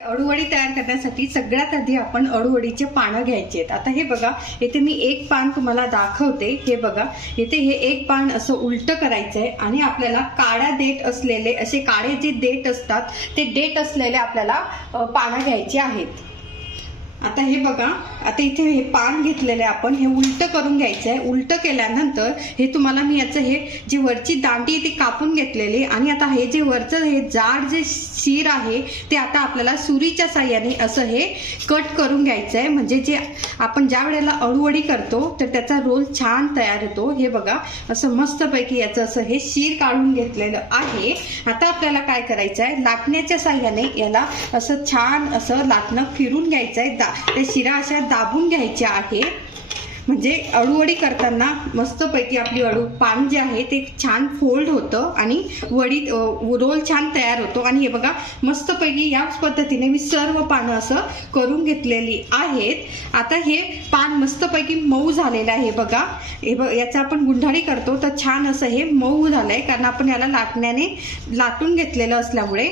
अळूवडी तयार करण्यासाठी सगळ्यात आधी आपण अळूवडीचे पानं घ्यायचे आहेत. आता हे बघा येथे मी एक पान तुम्हाला दाखवते. हे बघा येथे हे एक पान असं उलट करायचं आहे आणि आपल्याला काळ्या देठ असलेले असे काळे जे देठ असतात ते देठ असलेले आपल्याला पानं घ्यायचे आहेत. आता हे बघा आता इथे हे पान घेतलेले आपण हे उलट करून घ्यायचं आहे उलट केल्यानंतर हे तुम्हाला मी याचं हे जी वरची दांडी आहे ती कापून घेतलेली आणि आता हे जे वरचं हे जाड जे शीर आहे ते आता आपल्याला सुरीच्या साह्याने असं हे कट करून घ्यायचं आहे म्हणजे जे आपण ज्या वेळेला अळूवडी करतो तर त्याचा रोल छान तयार होतो. हे बघा असं मस्तपैकी याचं असं हे शीर काढून घेतलेलं आहे. आता आपल्याला काय करायचं आहे लाटण्याच्या साह्याने याला असं छान असं लाटणं फिरून घ्यायचं आहे दा त्या शिरा अशा दाबून घ्यायच्या आहे म्हणजे अळूवडी करताना मस्तपैकी आपली अळू पान जे आहे ते छान फोल्ड होतं आणि वडी रोल छान तयार होतो. आणि हे बघा मस्तपैकी याच पद्धतीने मी सर्व पानं असं करून घेतलेली आहेत. आता हे पान मस्तपैकी मऊ झालेलं आहे बघा. हे बघ याचा आपण गुंढाळी करतो तर छान असं हे मऊ झालंय कारण आपण याला लाटण्याने लाटून घेतलेलं असल्यामुळे.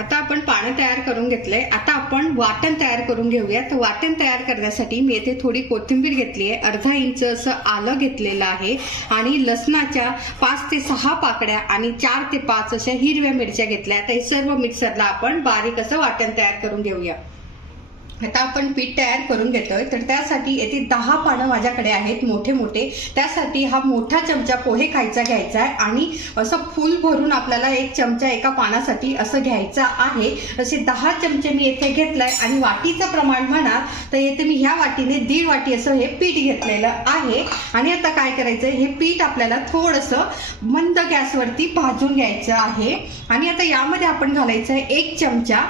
आता आपण पानं तयार करून घेतलंय. आता आपण वाटण तयार करून घेऊया तर वाटण तयार करण्यासाठी मी येथे थोडी कोथिंबीर घेतली आहे. अर्धा इंच असं आलं घेतलेलं आहे. आणि लसणाच्या पाच ते सहा पाकड्या आणि चार ते पाच अशा हिरव्या मिरच्या घेतल्या आता हे सर्व मिक्सरला आपण बारीक असं वाटण तयार करून घेऊया. आता आपण पीठ तयार करून घेतोय. तर त्यासाठी येथे दहा पानं माझ्याकडे आहेत मोठे मोठे. त्यासाठी हा मोठा चमचा पोहे खायचा घ्यायचा आहे आणि असं फुल भरून आपल्याला एक चमचा एका पानासाठी असं घ्यायचं आहे. असे दहा चमचे मी येथे घेतलाय आणि वाटीचं प्रमाण म्हणा तर येथे मी ह्या वाटीने दीड वाटी असं हे पीठ घेतलेलं आहे. आणि आता काय करायचं हे पीठ आपल्याला थोडंसं मंद गॅसवरती भाजून घ्यायचं आहे. आणि आता यामध्ये आपण घालायचं आहे एक चमचा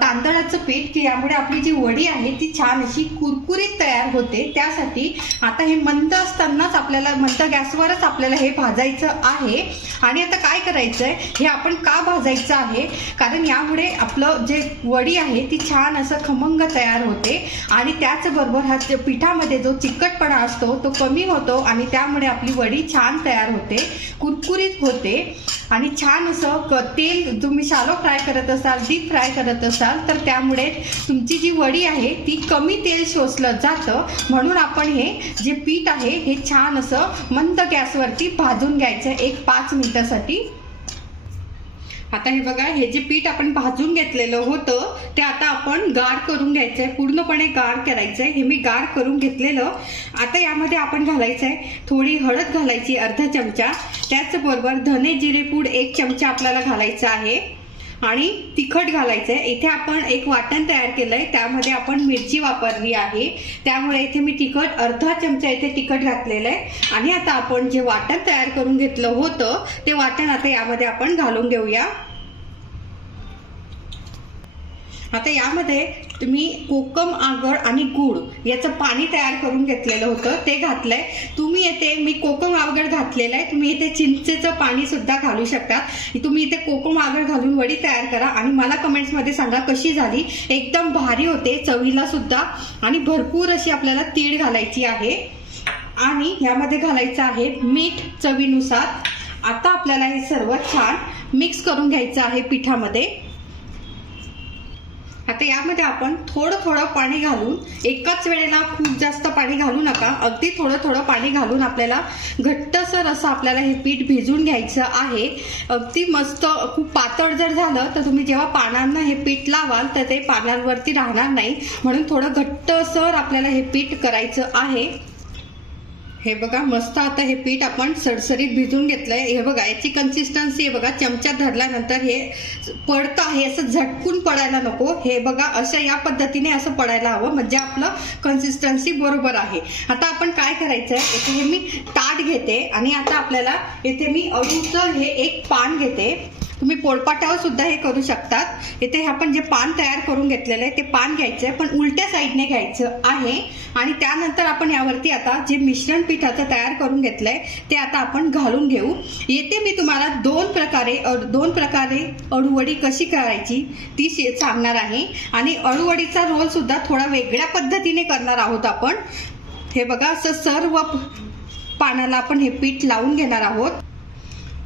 तांदळाचं पीठ की यामुळे आपली जी वडी आहे ती छान अशी कुरकुरीत तयार होते. त्यासाठी आता हे मंद असतानाच आपल्याला मंद गॅसवरच आपल्याला हे भाजायचं आहे. आणि आता काय करायचं आहे हे आपण का भाजायचं आहे? कारण यामुळे आपलं जे वडी आहे ती छान असं खमंग तयार होते. आणि त्याचबरोबर हा पिठामध्ये जो चिकटपणा असतो तो कमी होतो आणि त्यामुळे आपली वडी छान तयार होते कुरकुरीत होते. आणि छान असं क तेल तुम्ही शालो फ्राय करत असाल डीप फ्राय करत असाल तर त्यामुळे तुमची जी वडी आहे ती कमी तेल शोषलं जातं. म्हणून आपण हे जे पीठ आहे हे छान असं मंद गॅसवरती भाजून घ्यायचं एक पाच मिनिटासाठी. आता हे बघा हे जे पीठ आपण भाजून घेतलेलं होतं ते आता आपण गार करून घ्यायचं आहे पूर्णपणे गार करायचं आहे हे मी गार करून घेतलेलं. आता यामध्ये आपण घालायचं आहे थोडी हळद घालायची अर्धा चमचा. त्याचबरोबर धने जिरे पूड एक चमचा आपल्याला घालायचा आहे. आणि तिखट घालायचं आहे इथे आपण एक वाटण तयार केलं आहे त्यामध्ये आपण मिरची वापरली आहे. त्यामुळे इथे मी तिखट अर्धा चमचा इथे तिखट घातलेलं आहे. आणि आता आपण जे वाटण तयार करून घेतलं होतं ते वाटण आता यामध्ये आपण घालून घेऊया. आता यामध्ये तुम्ही कोकम आगळ आणि गुळ याचं पाणी तयार करून घेतलेलं होतं ते घातलंय. तुम्ही येते मी कोकम आगळ घातलेलं आहे. तुम्ही इथे चिंचेचं पाणी सुद्धा घालू शकता. तुम्ही इथे कोकम आगळ घालून वडी तयार करा आणि मला कमेंट्समध्ये सांगा कशी झाली. एकदम भारी होते चवीला सुद्धा. आणि भरपूर अशी आपल्याला तीळ घालायची आहे. आणि यामध्ये घालायचं आहे मीठ चवीनुसार. आता आपल्याला हे सर्व छान मिक्स करून घ्यायचं आहे पिठामध्ये. आता यामध्ये आपण थोडं थोडं पाणी घालून एकाच वेळेला खूप जास्त पाणी घालू नका. अगदी थोडं थोडं पाणी घालून आपल्याला घट्टसर असं आपल्याला हे पीठ भिजून घ्यायचं आहे. अगदी मस्त खूप पातळ जर झालं तर तुम्ही जेव्हा पानांना हे पीठ लावाल तर ते पानांवरती राहणार नाही. म्हणून थोडं घट्टसर आपल्याला हे पीठ करायचं आहे. हे बघा मस्त आता हे पीठ आपण सडसरीत भिजून घेतलंय. हे बघा याची कन्सिस्टन्सी हे बघा चमच्यात धरल्यानंतर हे पडतं आहे असं झटकून पडायला नको. हे बघा अशा या पद्धतीने असं पडायला हवं म्हणजे आपलं कन्सिस्टन्सी बरोबर आहे. आता आपण काय करायचं आहे इथे हे मी ताट घेते आणि आता आपल्याला इथे मी अळूचं हे एक पान घेते. तुम्ही पोळपाटावर सुद्धा हे करू शकतात. इथे हे आपण जे पान तयार करून घेतलेलं आहे ते पान घ्यायचं आहे पण उलट्या साईडने घ्यायचं आहे. आणि त्यानंतर आपण यावरती आता जे मिश्रण पिठाचं तयार करून घेतलंय ते आता आपण घालून घेऊ. येते मी तुम्हाला दोन प्रकारे दोन प्रकारे अळूवडी कशी करायची ती शे- सांगणार आहे. आणि अळूवडीचा रोल सुद्धा थोडा वेगळ्या पद्धतीने करणार आहोत आपण. हे बघा असं सर्व पानाला आपण हे पीठ लावून घेणार आहोत.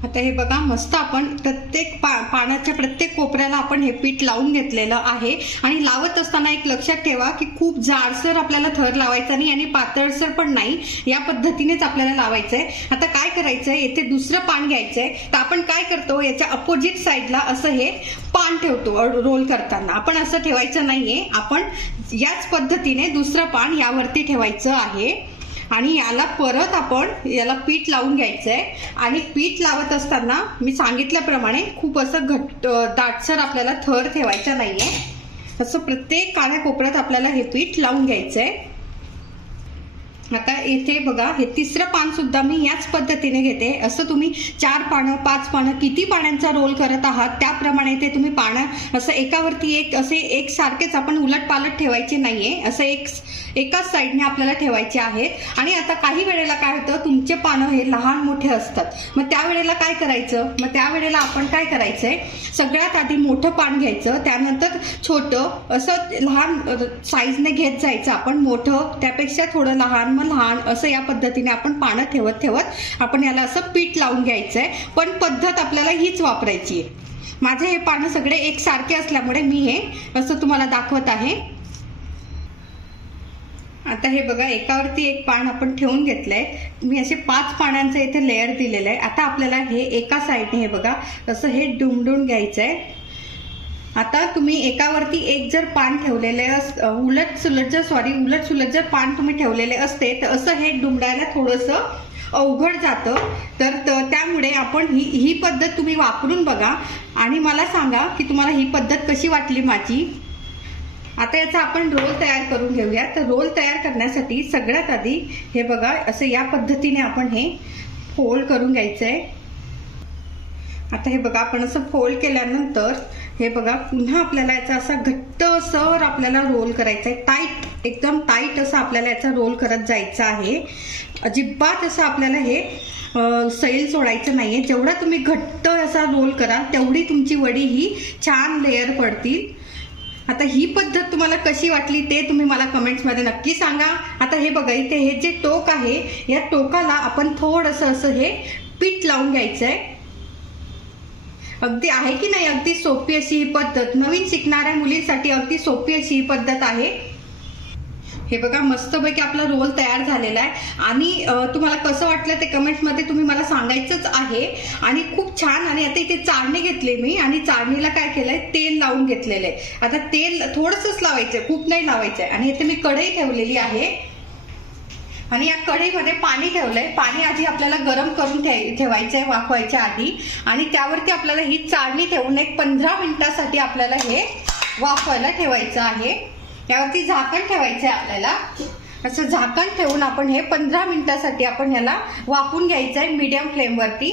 आता हे बघा मस्त आपण प्रत्येक पा पानाच्या प्रत्येक कोपऱ्याला आपण हे पीठ लावून घेतलेलं आहे. आणि लावत असताना एक लक्षात ठेवा की खूप जाडसर आपल्याला थर लावायचा नाही आणि पातळसर पण नाही. या पद्धतीनेच आपल्याला लावायचं आहे आता काय करायचं आहे येथे दुसरं पान घ्यायचं आहे तर आपण काय करतो? याच्या अपोजिट साईडला असं हे पान ठेवतो रोल करताना. आपण असं ठेवायचं नाहीये. आपण याच पद्धतीने दुसरं पान यावरती ठेवायचं आहे. आणि याला परत आपण याला पीठ लावून घ्यायचं आहे आणि पीठ लावत असताना मी सांगितल्याप्रमाणे खूप असं घट्ट दाटसर आपल्याला थर ठेवायचा नाहीये. असं प्रत्येक काळ्या कोपऱ्यात आपल्याला हे पीठ लावून घ्यायचं आहे आता येथे बघा हे तिसरं पान सुद्धा मी याच पद्धतीने घेते. असं तुम्ही चार पानं पाच पानं किती पाण्यांचा रोल करत आहात त्याप्रमाणे ते तुम्ही पानं असं एकावरती एक असे एक सारखेच आपण उलट पालट ठेवायचे नाहीये. असं एक एकाच साईडने आपल्याला ठेवायचे आहेत. आणि आता काही वेळेला काय होतं तुमचे पानं हे लहान मोठे असतात. मग त्यावेळेला काय करायचं? मग त्यावेळेला आपण काय करायचंय? सगळ्यात आधी मोठं पान घ्यायचं. त्यानंतर छोटं असं लहान साईजने घेत जायचं आपण. मोठं त्यापेक्षा थोडं लहान किंवा लहान असं या पद्धतीने आपण पानं ठेवत ठेवत आपण याला असं पीठ लावून घ्यायचंय. पण पद्धत आपल्याला हीच वापरायची आहे. माझे हे पानं सगळे एकसारखे असल्यामुळे मी हे असं तुम्हाला दाखवत आहे. आता हे बघा एकावरती एक पान आपण ठेवून घेतलंय. मी असे पाच पानांचं इथे लेअर दिलेलं आहे. आता आपल्याला हे एका साईडने हे बघा असं हे डुमडून घ्यायचंय. आता तुम्ही एकावरती एक जर पान ठेवलेले अस उलट सुलट जर सॉरी उलट सुलट जर पान तुम्ही ठेवलेले असते तर असं हे डुमडायला थोडंसं अवघड जातं. तर त- त्यामुळे आपण ही ही पद्धत तुम्ही वापरून बघा. आणि मला सांगा की तुम्हाला ही पद्धत कशी वाटली माझी? आता याचा आपण रोल तयार करून घेऊया. तर रोल तयार करण्यासाठी सगळ्यात आधी हे बघा असं या पद्धतीने आपण हे फोल्ड करून घ्यायचं आहे आता हे बघा आपण असं फोल्ड केल्यानंतर हे बघा पुन्हा आपल्याला याचा असा घट्ट सर आपल्याला रोल करायचा आहे. टाईट एकदम टाईट असं आपल्याला याचा रोल करत जायचं आहे. अजिबात असं आपल्याला हे सैल सोडायचं नाहीये. जेवढा तुम्ही घट्ट असा रोल कराल तेवढी तुमची वडी ही छान लेअर पडतील. आता ही पद्धत तुम्हाला कशी वाटली ते तुम्ही मला कमेंट्समध्ये नक्की सांगा. आता हे बघा इथे हे जे टोक आहे या टोकाला आपण थोडंसं असं हे पीठ लावून घ्यायचं आहे अगदी आहे की नाही अगदी सोपी अशी ही पद्धत? नवीन शिकणाऱ्या मुलींसाठी अगदी सोपी अशी ही पद्धत आहे? हे बघा मस्तपैकी आपला रोल तयार झालेला आहे. आणि तुम्हाला कसं वाटलं ते कमेंट्समध्ये तुम्ही मला सांगायचंच आहे. आणि खूप छान आणि आता इथे चाळणी घेतली मी आणि चाळणीला काय केलंय? तेल लावून घेतलेलं आहे. आता तेल थोडंसंच आहे खूप नाही लावायचं आहे आणि इथे मी कढई ठेवलेली आहे. आणि या कढईमध्ये पाणी ठेवलंय. पाणी आधी आपल्याला गरम करून ठेवायचं ठेवायचंय वाफवायच्या आधी. आणि त्यावरती आपल्याला ही चाळणी ठेवून एक पंधरा मिनिटासाठी आपल्याला हे वाफवायला ठेवायचं आहे. यावरती झाकण ठेवायचं आहे आपल्याला. असं झाकण ठेवून आपण हे पंधरा मिनिटासाठी आपण ह्याला वाफून घ्यायचं आहे मीडियम फ्लेमवरती